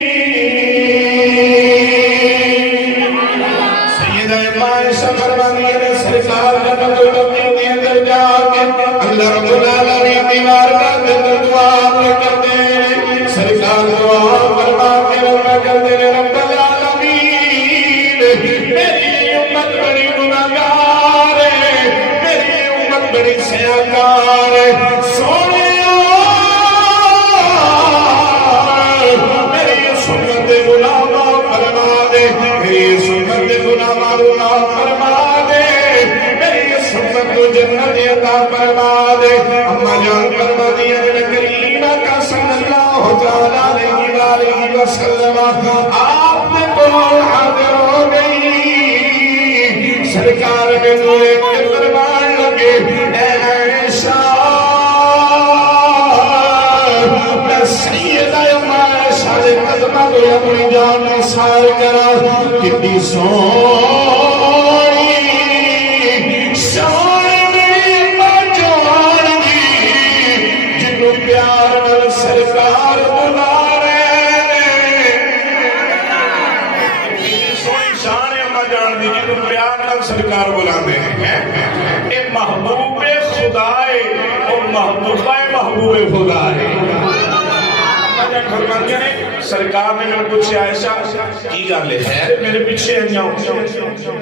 سرکار جنت المقیم کے اندر جا کے اللہ رب العالمین کی بارگاہ کے اندر دعا کرتے ہیں. سرکار دعا فرما کے رونا کرتے ہیں رب العالمین میری امت بڑی گناہگار ہے، میری امت بڑی سیاہکار ہے، سونیا میری سنت گناہ معاف فرما دے، میری سنت گناہ معاف فرما دے، میری سنت کو جنت عطا فرما دے. اما جان فرما دیا نبی کریم کا صلی اللہ علیہ وآلہ وسلم آپ نے قول حاضر ہو گئی. سرکار میں نورے کے فرمان لگے اے عائشہ میں سیدہ عائشہ دے قدمہ کو اپنی جان نثار کرا. کتنی سونی شان میری ماں جوان دی جنوں پیار نال سرکار بلا رہے سونی شان اما جان دی جنوں پیار نال سرکار بلاندے ہیں. اے محبوب خدا ہے اور محبوبہ محبوب خدا ہے. فرماتے ہیں سرکار نے میں پوچھے عائشہ کی گل ہے خیر میرے پیچھے آؤ.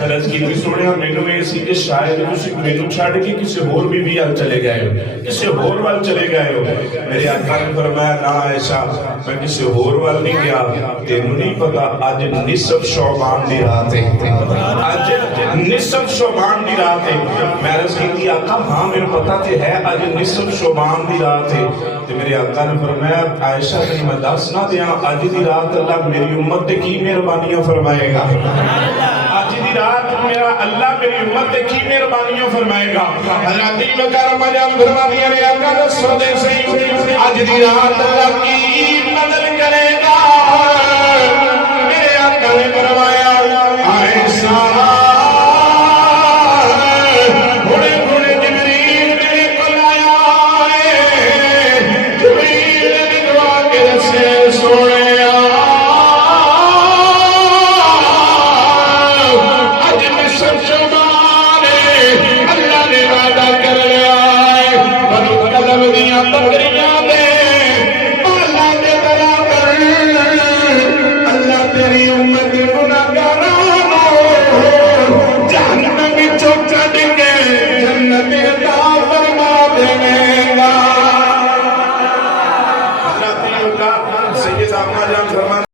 عرض کی سنیا مینوں یہ سی کہ شاید تسی مینوں چھڈ کے کسی ہور بھی ول چلے گئے ہو، کسی ہور ول چلے گئے ہو. میرے آقا نے فرمایا نہ عائشہ میں کسی ہور ول نہیں گیا. تینوں نہیں پتا اج نصف شعبان دی رات ہے، اج نصف شعبان دی رات ہے. میں عرض کی آقا ہاں میرے پتا تے ہے اج نصف شعبان دی رات ہے. تے میرے آقا نے فرمایا عائشہ میں دس نہ دیا اج دی رات اللہ میری امت تے کی مہربانیاں فرمائے گا. اج دی رات میرا اللہ میری امت تے کی مہربانیاں فرمائے گا. حضرت مکرمہ جان فرماتی ہے میرے آقا دسو دے صحیح اج دی رات اللہ کی